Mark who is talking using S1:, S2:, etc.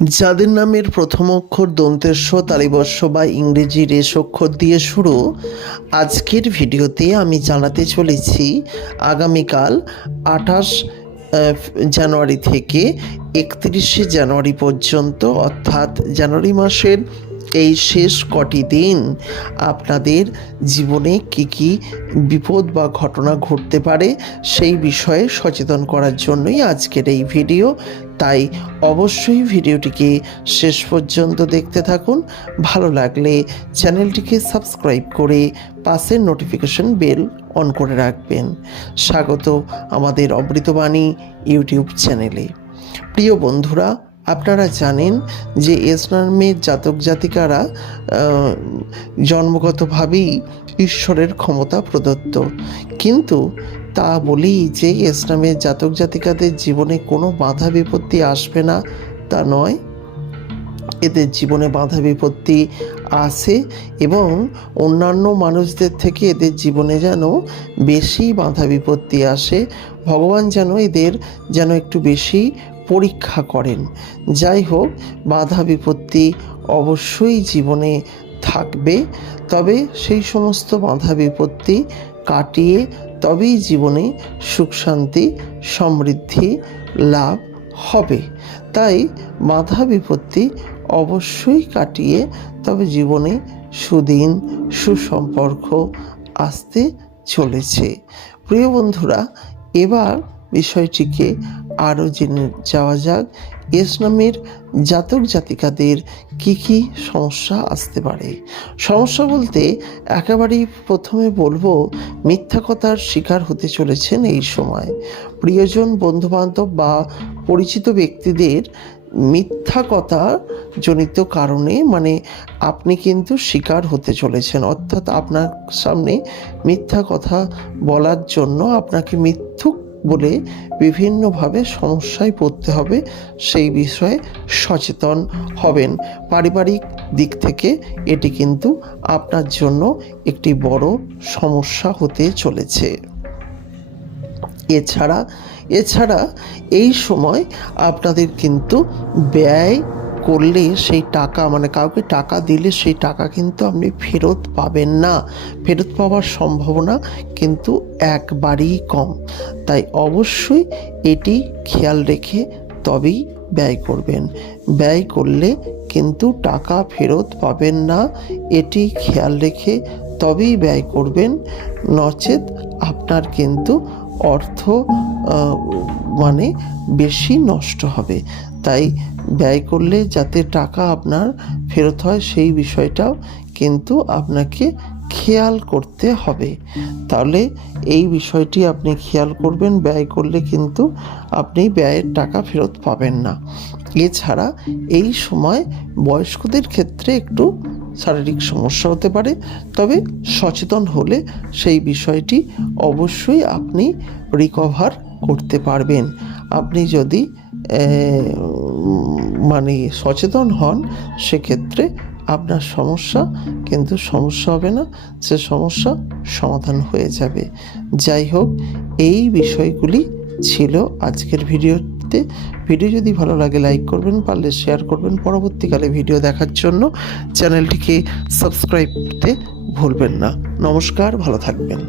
S1: যাদের নামের প্রথম অক্ষর দন্তেস্ব তালিবস্ব বা ইংরেজি রেশ অক্ষর দিয়ে শুরু, আজকের ভিডিওতে আমি জানাতে চলেছি আগামীকাল আঠাশ জানুয়ারি থেকে একত্রিশে জানুয়ারি পর্যন্ত, অর্থাৎ জানুয়ারি মাসের এই শেষ কটি দিন আপনাদের জীবনে কি কি বিপদ বা ঘটনা ঘটতে পারে সেই বিষয়ে সচেতন করার জন্যই আজকের এই ভিডিও। তাই অবশ্যই ভিডিওটিকে শেষ পর্যন্ত দেখতে থাকুন। ভালো লাগলে চ্যানেলটিকে সাবস্ক্রাইব করে পাশের নোটিফিকেশন বেল অন করে রাখবেন। স্বাগত আমাদের অমৃতবাণী ইউটিউব চ্যানেলে। প্রিয় বন্ধুরা আপনারা জানেন যে ইসলামের জাতক জাতিকারা জন্মগতভাবেই ঈশ্বরের ক্ষমতা প্রদত্ত। কিন্তু তা বলি যে ইসলামের জাতক জাতিকাদের জীবনে কোনো বাধা বিপত্তি আসবে না, তা নয়। এদের জীবনে বাধা বিপত্তি আসে এবং অন্যান্য মানুষদের থেকে এদের জীবনে যেন বেশি বাধা বিপত্তি আসে, ভগবান যেন এদের যেন একটু বেশি পরীক্ষা করেন। যাই হোক, বাধা বিপত্তি অবশ্যই জীবনে থাকবে, তবে সেই সমস্ত বাধা বিপত্তি কাটিয়ে তবেই জীবনে সুখ শান্তি, সমৃদ্ধি লাভ হবে। তাই বাধা বিপত্তি অবশ্যই কাটিয়ে তবে জীবনে সুদিন, সুসম্পর্ক আসতে চলেছে। প্রিয় বন্ধুরা, এবার বিষয়টিকে আরও জেনে যাওয়া যাক। ইসলামের জাতক জাতিকাদের কি কি সমস্যা আসতে পারে? সমস্যা বলতে একেবারেই প্রথমে বলব, মিথ্যা কথার শিকার হতে চলেছেন এই সময়। প্রিয়জন, বন্ধুবান্ধব বা পরিচিত ব্যক্তিদের মিথ্যা কথা জনিত কারণে মানে আপনি কিন্তু শিকার হতে চলেছেন। অর্থাৎ আপনার সামনে মিথ্যা কথা বলার জন্য আপনাকে মিথ্যুক বলে বিভিন্নভাবে সমস্যায় পড়তে হবে, সেই বিষয়ে সচেতন হবেন। পারিবারিক দিক থেকে এটি কিন্তু আপনার জন্য একটি বড় সমস্যা হতে চলেছে। এছাড়া এছাড়া এই সময় আপনাদের কিন্তু ব্যয় করলে সেই টাকা মানে কাউকে টাকা দিলে সেই টাকা কিন্তু আপনি ফেরত পাবেন না। ফেরত পাওয়ার সম্ভাবনা কিন্তু একবারেই কম। তাই অবশ্যই এটি খেয়াল রেখে তবেই ব্যয় করবেন। ব্যয় করলে কিন্তু টাকা ফেরত পাবেন না, এটি খেয়াল রেখে তবেই ব্যয় করবেন। নচেত আপনার কিন্তু অর্থ মানে বেশি নষ্ট হবে। তাই ব্যয় করলে যাতে টাকা আপনার ফেরত হয় সেই বিষয়টাও কিন্তু আপনাকে খেয়াল করতে হবে। তাহলে এই বিষয়টি আপনি খেয়াল করবেন, ব্যয় করলে কিন্তু আপনি ব্যয়ের টাকা ফেরত পাবেন না। এছাড়া এই সময় বয়স্কদের ক্ষেত্রে একটু শারীরিক সমস্যা হতে পারে, তবে সচেতন হলে সেই বিষয়টি অবশ্যই আপনি রিকভার করতে পারবেন। আপনি যদি মানে সচেতন হন, সেক্ষেত্রে আপনার সমস্যা কিন্তু সমস্যা হবে না, সে সমস্যা সমাধান হয়ে যাবে। যাই হোক, এই বিষয়গুলি ছিল আজকের ভিডিওতে ভিডিও যদি ভালো লাগে লাইক করবেন, পারলে শেয়ার করবেন। পরবর্তীকালে ভিডিও দেখার জন্য চ্যানেলটিকে সাবস্ক্রাইব করতে ভুলবেন না। নমস্কার, ভালো থাকবেন।